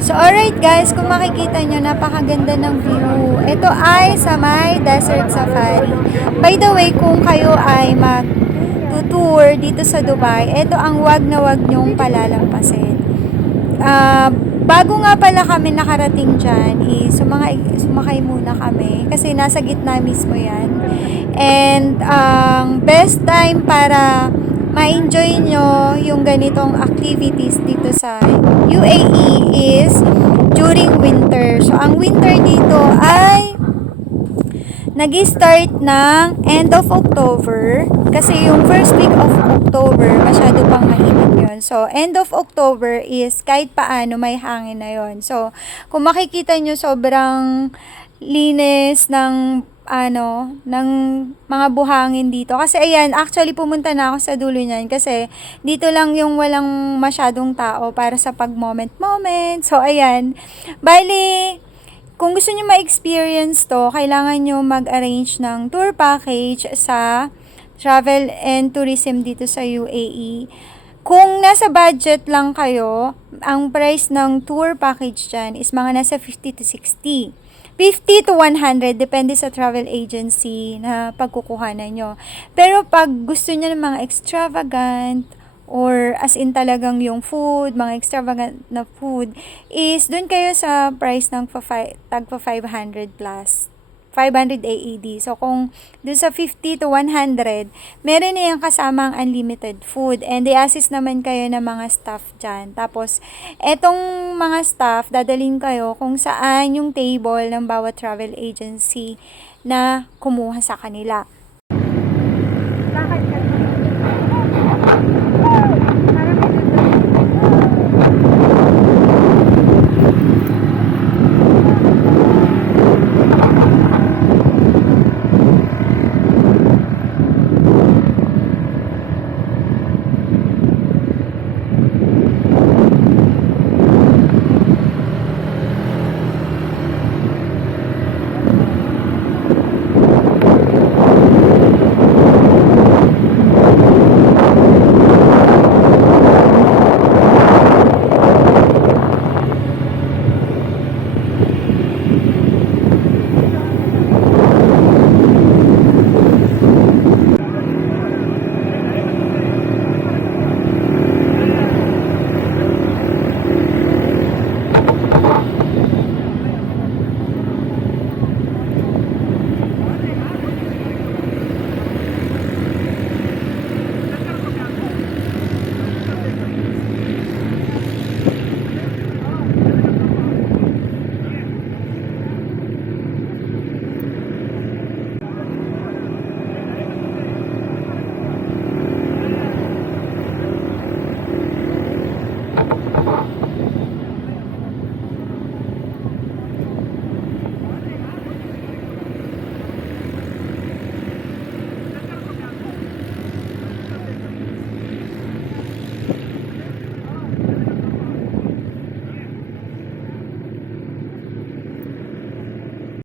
So, alright guys, kung makikita nyo, napakaganda ng view. Ito ay sa may Desert Safari. By the way, kung kayo ay mag-tour dito sa Dubai, ito ang wag na wag nyong palalampasin. Bago nga pala kami nakarating dyan, sumakay muna kami kasi nasa gitna mismo yan. And best time para ma-enjoy nyo yung ganitong activities dito sa UAE is during winter. So, ang winter dito ay nag-start ng end of October kasi yung first week of October masyado pang mainit yun. So, end of October is kahit paano may hangin na yun. So, kung makikita nyo sobrang linis ng ng mga buhangin dito. Kasi ayan, actually pumunta na ako sa dulo niyan kasi dito lang yung walang masyadong tao para sa pag-moment-moment. So, ayan. Bali, kung gusto niyo ma-experience to, kailangan niyo mag-arrange ng tour package sa Travel and Tourism dito sa UAE. Kung nasa budget lang kayo, ang price ng tour package dyan is mga nasa 50 to 60. 50 to 100, depende sa travel agency na pagkukuhanan nyo. Pero pag gusto niyo ng mga extravagant, or as in talagang yung food, mga extravagant na food, is dun kayo sa price ng tagpa 500 plus. 500 AED. So, kung dun sa 50 to 100, meron na yung kasamang unlimited food. And they assist naman kayo ng mga staff dyan. Tapos, etong mga staff, dadalhin kayo kung saan yung table ng bawat travel agency na kumuha sa kanila.